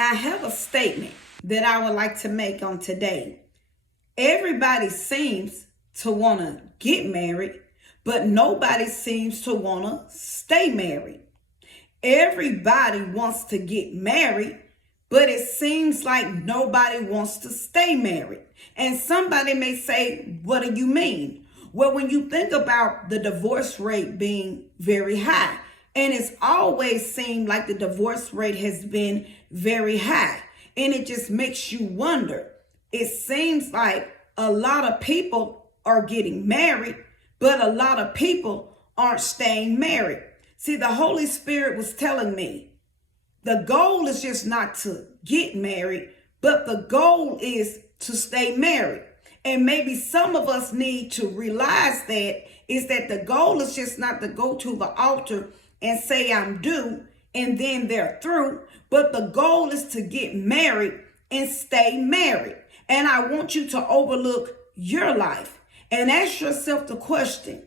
I have a statement that I would like to make on today. Everybody seems to want to get married, but nobody seems to want to stay married. Everybody wants to get married, but it seems like nobody wants to stay married. And somebody may say, what do you mean? Well, when you think about the divorce rate being very high, and it's always seemed like the divorce rate has been very high, and it just makes you wonder. It seems like a lot of people are getting married, but a lot of people aren't staying married. See, the Holy Spirit was telling me the goal is just not to get married, but the goal is to stay married. And maybe some of us need to realize that is that the goal is just not to go to the altar and say I'm due and then they're through, but the goal is to get married and stay married. And I want you to overlook your life and ask yourself the question,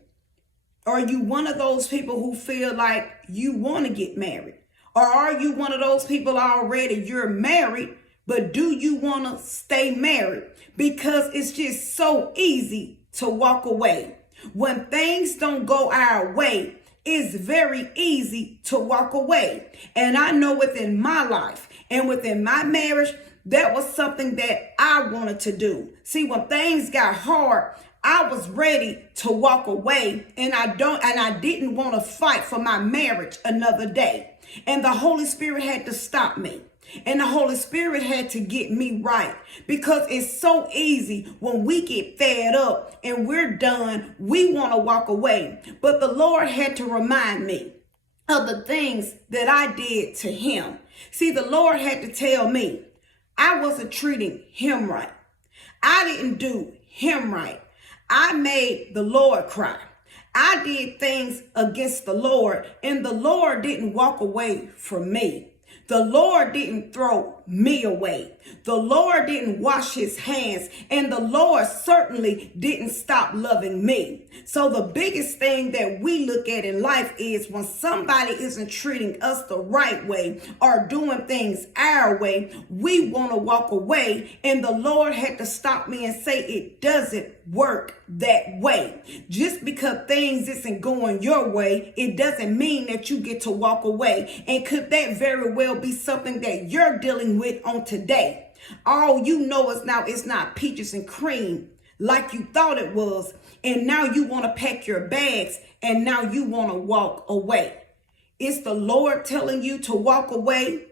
are you one of those people who feel like you want to get married? Or are you one of those people already, you're married, but do you want to stay married? Because it's just so easy to walk away. When things don't go our way, it's very easy to walk away. And I know within my life and within my marriage, that was something that I wanted to do. See, when things got hard, I was ready to walk away, and I didn't want to fight for my marriage another day. And the Holy Spirit had to stop me. And the Holy Spirit had to get me right, because it's so easy when we get fed up and we're done, we want to walk away. But the Lord had to remind me of the things that I did to him. See, the Lord had to tell me I wasn't treating him right. I didn't do him right. I made the Lord cry. I did things against the Lord, and the Lord didn't walk away from me. The Lord didn't throw me away. The Lord didn't wash his hands, and the Lord certainly didn't stop loving me. So the biggest thing that we look at in life is when somebody isn't treating us the right way or doing things our way, we want to walk away. And the Lord had to stop me and say, it doesn't work that way. Just because things isn't going your way, it doesn't mean that you get to walk away. And could that very well be something that you're dealing with on today? All you know is now it's not peaches and cream like you thought it was. And now you want to pack your bags and now you want to walk away. Is the Lord telling you to walk away?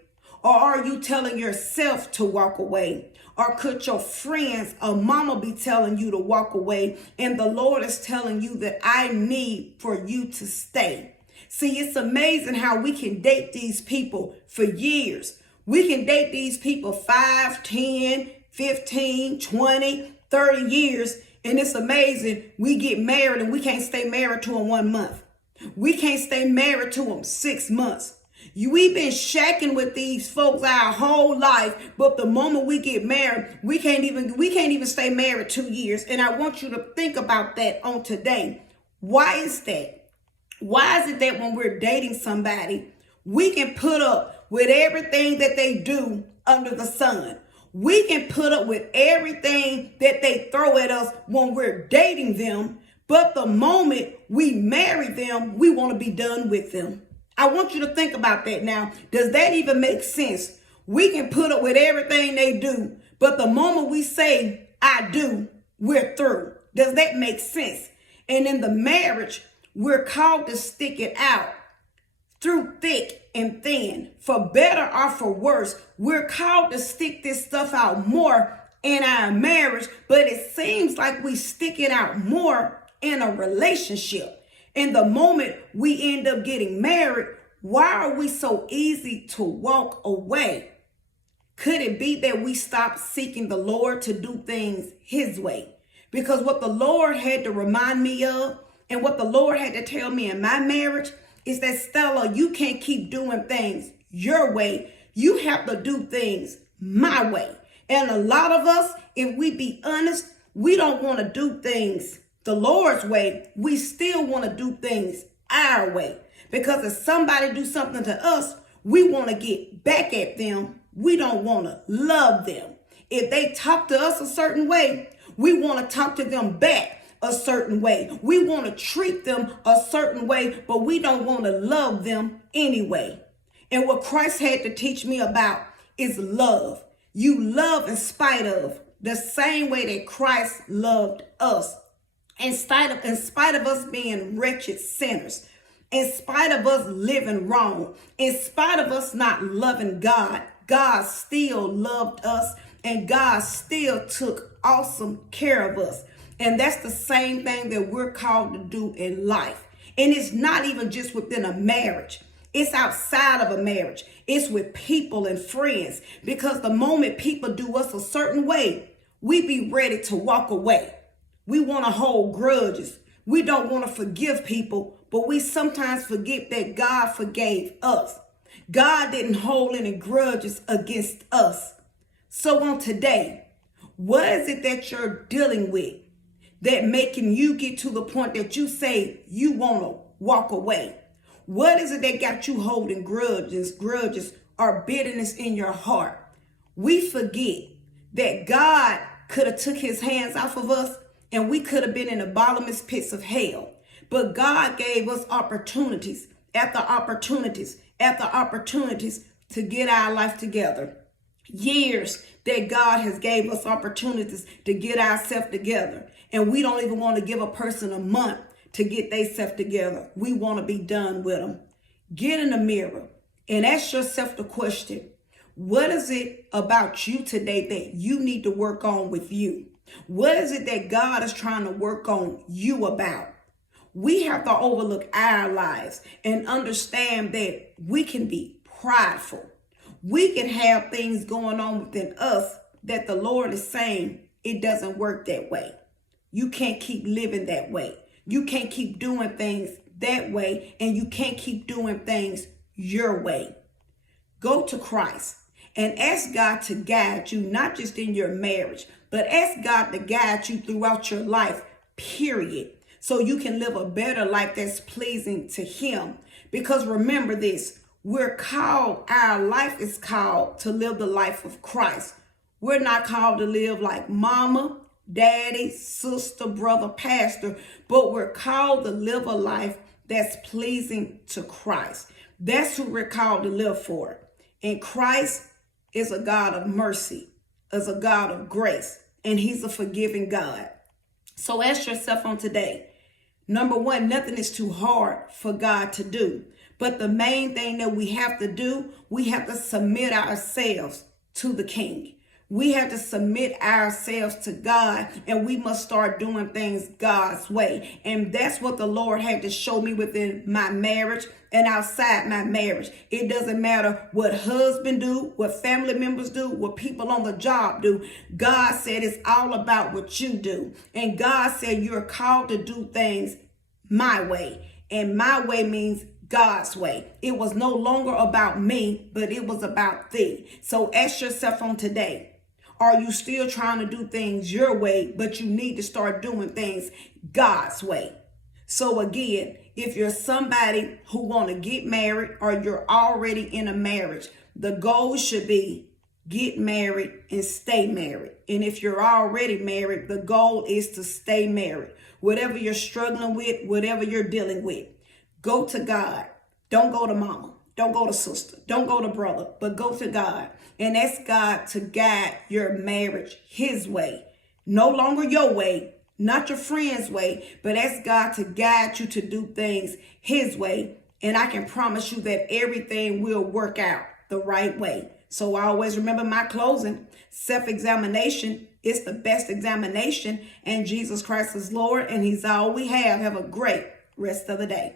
Or are you telling yourself to walk away? Or could your friends or mama be telling you to walk away, and the Lord is telling you that I need for you to stay? See, it's amazing how we can date these people for years. We can date these people 5, 10, 15, 20, 30 years. And it's amazing. We get married and we can't stay married to them 1 month. We can't stay married to them 6 months. We've been shacking with these folks our whole life, but the moment we get married, we can't even stay married 2 years. And I want you to think about that on today. Why is that? Why is it that when we're dating somebody, we can put up with everything that they do under the sun? We can put up with everything that they throw at us when we're dating them, but the moment we marry them, we want to be done with them. I want you to think about that now. Does that even make sense? We can put up with everything they do, but the moment we say, I do, we're through. Does that make sense? And in the marriage, we're called to stick it out through thick and thin, for better or for worse. We're called to stick this stuff out more in our marriage, but it seems like we stick it out more in a relationship. And the moment we end up getting married, why are we so easy to walk away? Could it be that we stopped seeking the Lord to do things his way? Because what the Lord had to remind me of, and what the Lord had to tell me in my marriage, is that, Stella, you can't keep doing things your way. You have to do things my way. And a lot of us, if we be honest, we don't want to do things the Lord's way. We still want to do things our way. Because if somebody do something to us, we want to get back at them we don't want to love them. If they talk to us a certain way, we want to talk to them back a certain way. We want to treat them a certain way, but we don't want to love them anyway. And what Christ had to teach me about is love. You love in spite of, the same way that Christ loved us. In spite of us being wretched sinners, in spite of us living wrong, in spite of us not loving God, God still loved us, and God still took awesome care of us. And that's the same thing that we're called to do in life. And it's not even just within a marriage. It's outside of a marriage. It's with people and friends. Because the moment people do us a certain way, we be ready to walk away. We want to hold grudges. We don't want to forgive people, but we sometimes forget that God forgave us. God didn't hold any grudges against us. So on today, what is it that you're dealing with that making you get to the point that you say you want to walk away? What is it that got you holding grudges or bitterness in your heart? We forget that God could have took his hands off of us and we could have been in the bottomless pits of hell. But God gave us opportunities after opportunities after opportunities to get our life together. Years that God has gave us opportunities to get ourselves together. And we don't even want to give a person a month to get themselves together. We want to be done with them. Get in the mirror and ask yourself the question, what is it about you today that you need to work on with you? What is it that God is trying to work on you about? We have to overlook our lives and understand that we can be prideful. We can have things going on within us that the Lord is saying it doesn't work that way. You can't keep living that way. You can't keep doing things that way, and you can't keep doing things your way. Go to Christ and ask God to guide you, not just in your marriage, but ask God to guide you throughout your life, period, so you can live a better life that's pleasing to him. Because remember this, our life is called to live the life of Christ. We're not called to live like mama, daddy, sister, brother, pastor, but we're called to live a life that's pleasing to Christ. That's who we're called to live for. And Christ is a God of mercy, is a God of grace, and he's a forgiving God. So ask yourself on today, number one, nothing is too hard for God to do. But the main thing that we have to do, we have to submit ourselves to the King. We have to submit ourselves to God, and we must start doing things God's way. And that's what the Lord had to show me within my marriage and outside my marriage. It doesn't matter what husband do, what family members do, what people on the job do. God said it's all about what you do. And God said you're called to do things my way. And my way means God's way. It was no longer about me, but it was about thee. So ask yourself on today, are you still trying to do things your way, but you need to start doing things God's way? So again, if you're somebody who want to get married or you're already in a marriage, the goal should be get married and stay married. And if you're already married, the goal is to stay married. Whatever you're struggling with, whatever you're dealing with, go to God. Don't go to mama. Don't go to sister. Don't go to brother, but go to God and ask God to guide your marriage his way. No longer your way, not your friend's way, but ask God to guide you to do things his way. And I can promise you that everything will work out the right way. So I always remember my closing, self-examination is the best examination, and Jesus Christ is Lord, and he's all we have. Have a great rest of the day.